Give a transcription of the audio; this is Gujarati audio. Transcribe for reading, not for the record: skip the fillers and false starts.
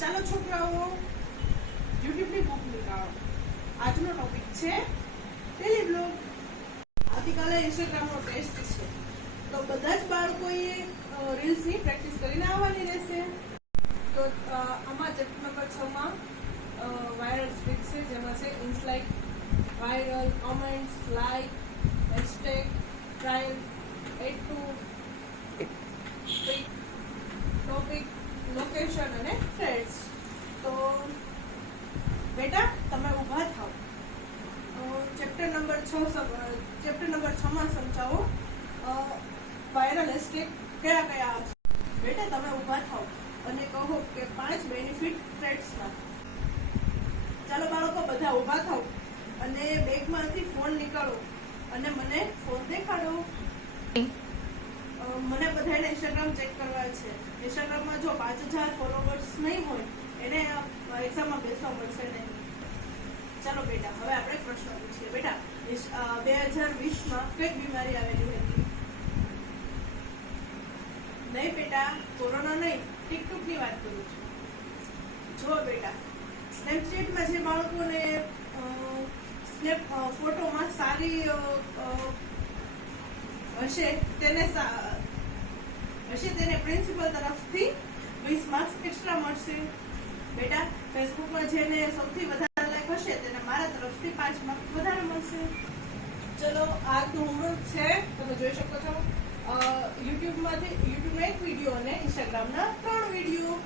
ચાલો છોકરાઓ યુટ્યુબની બુક નીકાળો. આજનો ટોપિક છે ડેલી બ્લોગ. આવતીકાલે ઇન્સ્ટાગ્રામનો ટેસ્ટ છે, તો બધા જ બાળકોએ રીલ્સની પ્રેક્ટિસ કરીને આવવાની રહેશે. તો આમાં ચેપ્ટર નંબર 6 માં વાયરલ સ્પીચ છે, જેમાં છે ઇન્સ like, viral, comments, like, hashtag, trial, add to topic, location અને થ્રેડ્સ. તો બેટા તમે ઊભા થાઓ. ચેપ્ટર નંબર 6 માં સમજાવો વાયરલ હેશટેગ કયા કયા છે. બેટા તમે ઊભા થાઓ અને કહો કે 5 બેનિફિટ થ્રેડ્સના. ચાલો બાળકો બધા ઊભા થાઓ અને બેગમાંથી ફોન નીકાળો અને મને ફોન દેખાડો. મને બધાને ઇન્સ્ટાગ્રામ ચેક કરવા છે. ઇન્સ્ટાગ્રામમાં જો 5000 ફોલોવર્સ નહીં હોય એને એક્ઝામમાં બેસવા મળશે નહીં. ચાલો બેટા હવે આપણે પ્રશ્ન પૂછીએ. બેટા 2020માં કઈ બીમારી આવેલી હતી? નહીં બેટા, કોરોના નહીં, ટિકટોકની વાત કરું છું. જો બેટા સ્નેપચેટમાં જે બાળકોને ફોટોમાં સારી હશે તેને પ્રિન્સિપલ તરફથી 20 માર્ક્સ એક્સ્ટ્રા મળશે. બેટા ફેસબુકમાં જેને સૌથી વધારે લાઈક હશે તેને મારા તરફથી 5 માર્ક્સ વધારે મળશે. ચલો આજનું હોમવર્ક છે, તમે જોઈ શકો છો. યુટ્યુબનો એક વિડીયો અને ઇન્સ્ટાગ્રામના 3 વિડીયો.